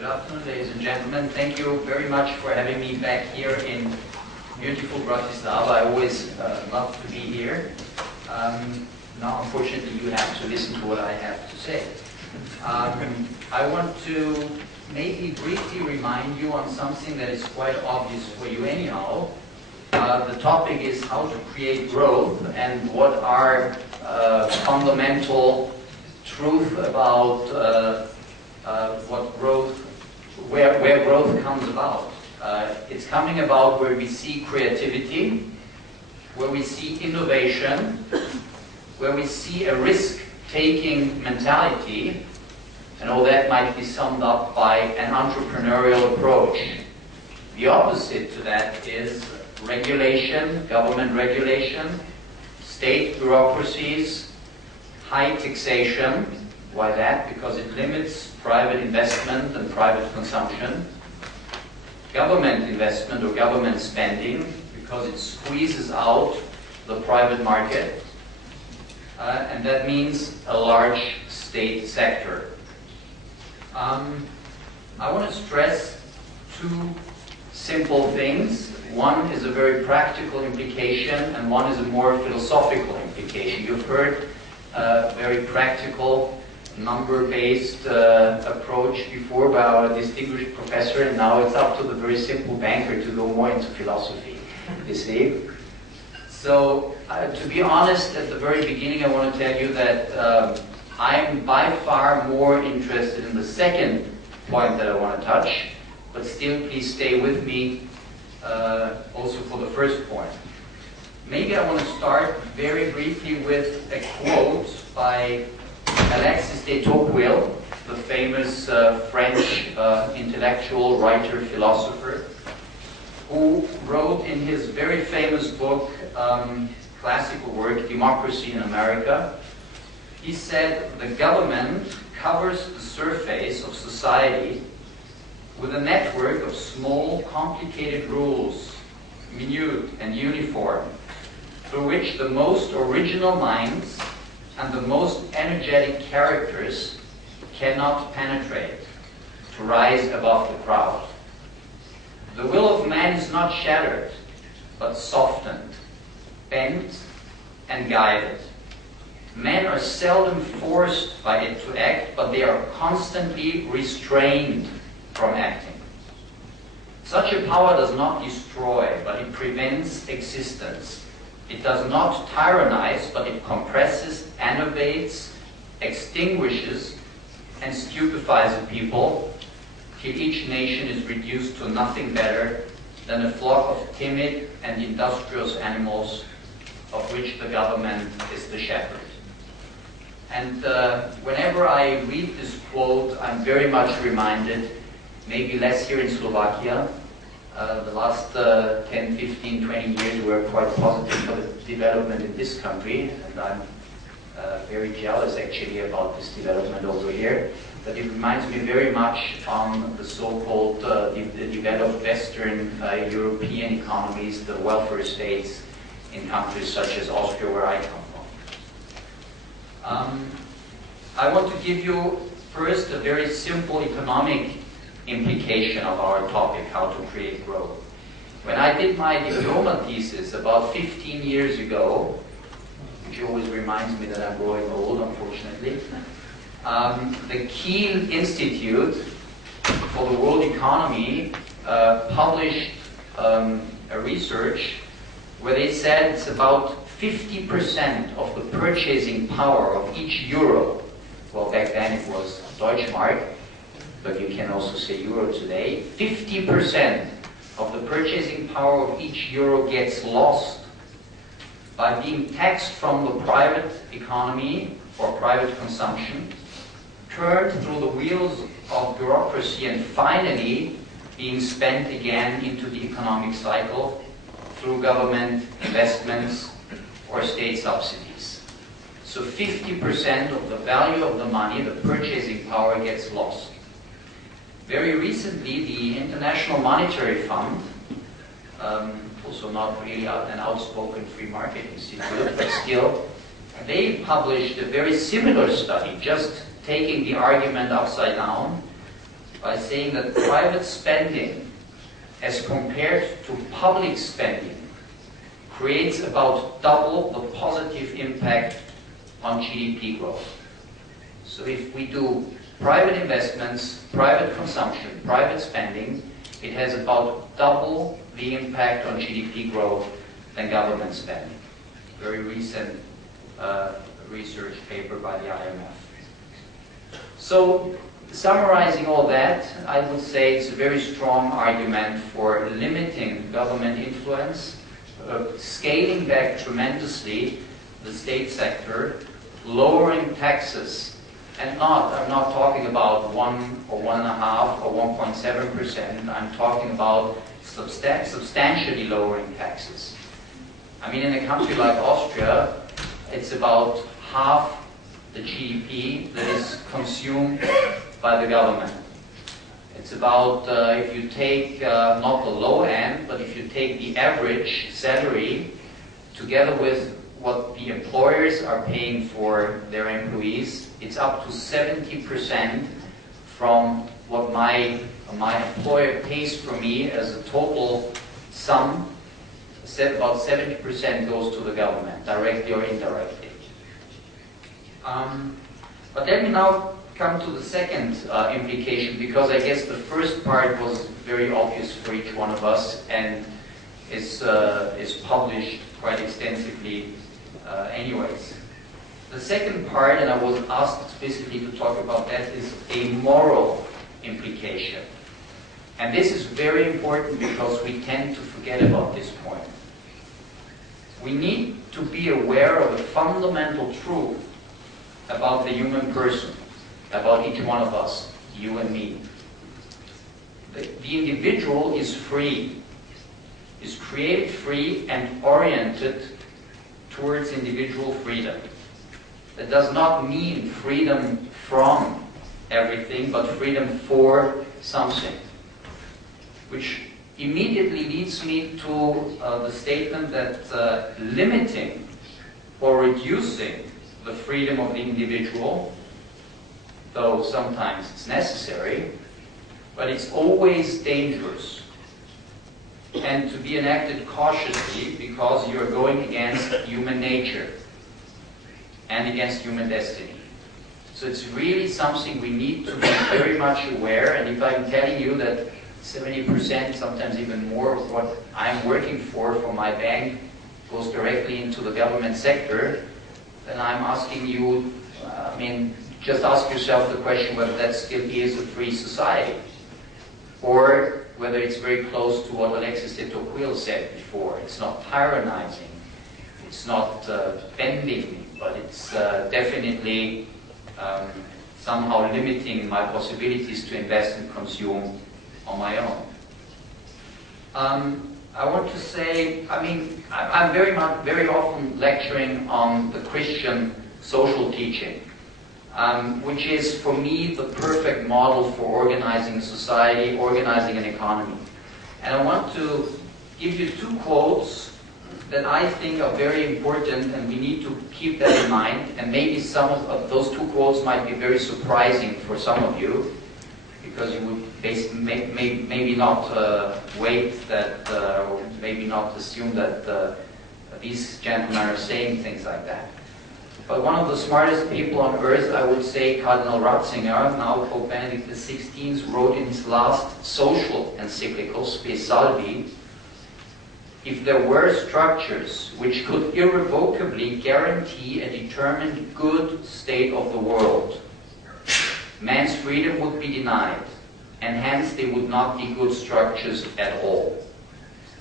Good afternoon, ladies and gentlemen. Thank you very much for having me back here in beautiful Bratislava. I always love to be here. Now, unfortunately, you have to listen to what I have to say. I want to maybe briefly remind you on something that is quite obvious for you anyhow. The topic is how to create growth and what are fundamental truth about what growth, where growth comes about. It's coming about where we see creativity, where we see innovation, where we see a risk-taking mentality, and all that might be summed up by an entrepreneurial approach. The opposite to that is regulation, government regulation, state bureaucracies, high taxation. Why that? Because it limits private investment and private consumption. Government investment or government spending, because it squeezes out the private market. And that means a large state sector. I want to stress two simple things. One is a very practical implication, and one is a more philosophical implication. You've heard a very practical, number-based approach before by our distinguished professor, and now it's up to the very simple banker to go more into philosophy, you see. So, to be honest, at the very beginning I want to tell you that I'm by far more interested in the second point that I want to touch, but still please stay with me also for the first point. Maybe I want to start very briefly with a quote by Alexis de Tocqueville, the famous French intellectual, writer, philosopher, who wrote in his very famous book, classical work, Democracy in America. He said, the government covers the surface of society with a network of small, complicated rules, minute and uniform, through which the most original minds and the most energetic characters cannot penetrate to rise above the crowd. The will of man is not shattered, but softened, bent, and guided. Men are seldom forced by it to act, but they are constantly restrained from acting. Such a power does not destroy, but it prevents existence. It does not tyrannize, but it compresses, enervates, extinguishes, and stupefies a people, till each nation is reduced to nothing better than a flock of timid and industrious animals, of which the government is the shepherd. And whenever I read this quote, I'm very much reminded, maybe less here in Slovakia. The last 10, 15, 20 years were quite positive for the development in this country, and I'm very jealous actually about this development over here. But it reminds me very much on the so-called developed Western European economies, the welfare states in countries such as Austria, where I come from. I want to give you first a very simple economic implication of our topic, how to create growth. When I did my diploma thesis about 15 years ago, which always reminds me that I'm growing old, unfortunately, the Kiel Institute for the World Economy published a research where they said it's about 50% of the purchasing power of each euro. Well, back then it was Deutschmark, but you can also say euro today. 50% of the purchasing power of each euro gets lost by being taxed from the private economy or private consumption, turned through the wheels of bureaucracy, and finally being spent again into the economic cycle through government investments or state subsidies. So 50% of the value of the money, the purchasing power, gets lost. Very recently, the International Monetary Fund, also not really an outspoken free market institute, but still, they published a very similar study, just taking the argument upside down, by saying that private spending, as compared to public spending, creates about double the positive impact on GDP growth. So if we do private investments, private consumption, private spending, it has about double the impact on GDP growth than government spending. Very recent research paper by the IMF. So, summarizing all that, I would say it's a very strong argument for limiting government influence, scaling back tremendously the state sector, lowering taxes, and I'm not talking about 1 or 1.5 or 1.7%, I'm talking about substantially lowering taxes. I mean, in a country like Austria, it's about half the GDP that is consumed by the government. It's about, if you take not the low end, but if you take the average salary together with what the employers are paying for their employees, it's up to 70% from what my employer pays for me as a total sum. About 70% goes to the government, directly or indirectly. But let me now come to the second implication, because I guess the first part was very obvious for each one of us and is published quite extensively anyways. The second part, and I was asked explicitly to talk about that, is a moral implication. And this is very important because we tend to forget about this point. We need to be aware of a fundamental truth about the human person, about each one of us, you and me. The individual is free, is created free and oriented towards individual freedom. That does not mean freedom from everything, but freedom for something. Which immediately leads me to the statement that limiting or reducing the freedom of the individual, though sometimes it's necessary, but it's always dangerous, and to be enacted cautiously because you're going against human nature and against human destiny. So it's really something we need to be very much aware, and if I'm telling you that 70%, sometimes even more, of what I'm working for my bank goes directly into the government sector, then I'm asking you, just ask yourself the question whether that still is a free society, or whether it's very close to what Alexis de Tocqueville said before. It's not tyrannizing, it's not bending me, but it's definitely somehow limiting my possibilities to invest and consume on my own. I want to say, I'm very often lecturing on the Christian social teaching, which is for me the perfect model for organizing a society, organizing an economy. And I want to give you two quotes that I think are very important, and we need to keep that in mind. And maybe some of those two quotes might be very surprising for some of you, because you would maybe not wait that, or maybe not assume that these gentlemen are saying things like that. But one of the smartest people on earth, I would say, Cardinal Ratzinger, now Pope Benedict XVI, wrote in his last social encyclical, Spe Salvi, if there were structures which could irrevocably guarantee a determined good state of the world, man's freedom would be denied, and hence they would not be good structures at all.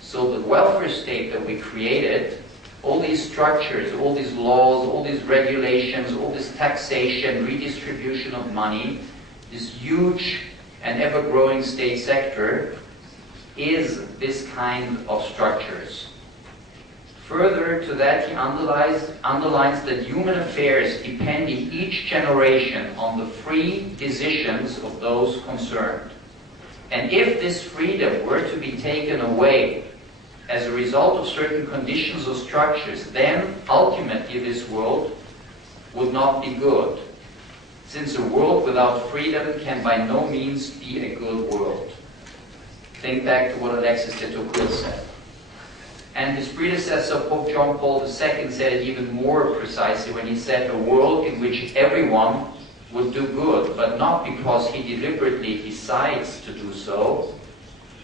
So the welfare state that we created, all these structures, all these laws, all these regulations, all this taxation, redistribution of money, this huge and ever-growing state sector is this kind of structures. Further to that, he underlines that human affairs depend in each generation on the free decisions of those concerned. And if this freedom were to be taken away as a result of certain conditions or structures, then ultimately this world would not be good. since a world without freedom can by no means be a good world. Think back to what Alexis de Tocqueville said. And his predecessor, Pope John Paul II, said it even more precisely when he said, a world in which everyone would do good, but not because he deliberately decides to do so,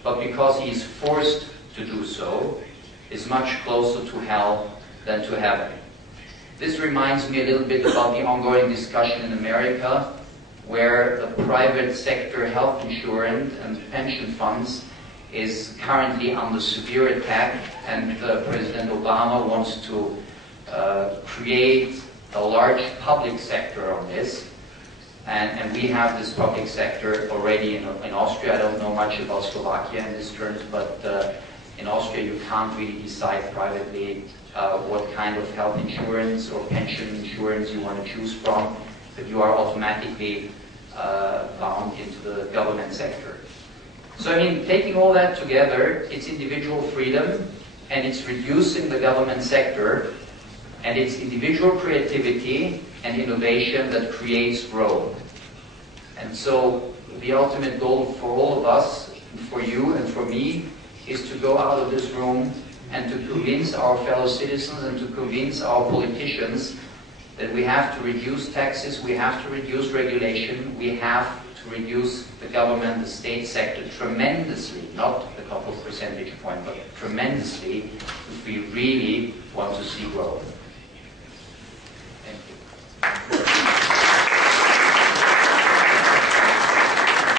but because he is forced to do so, is much closer to hell than to heaven. This reminds me a little bit about the ongoing discussion in America, where the private sector health insurance and pension funds is currently under severe attack, and President Obama wants to create a large public sector on this. And we have this public sector already in Austria. I don't know much about Slovakia in this terms, but in Austria you can't really decide privately what kind of health insurance or pension insurance you want to choose from, but you are automatically bound into the government sector. So I mean, taking all that together, it's individual freedom, and it's reducing the government sector, and it's individual creativity and innovation that creates growth. And so the ultimate goal for all of us, for you and for me, is to go out of this room and to convince our fellow citizens and to convince our politicians that we have to reduce taxes, we have to reduce regulation, we have to reduce the government, the state sector tremendously, not a couple of percentage points, but tremendously, if we really want to see growth.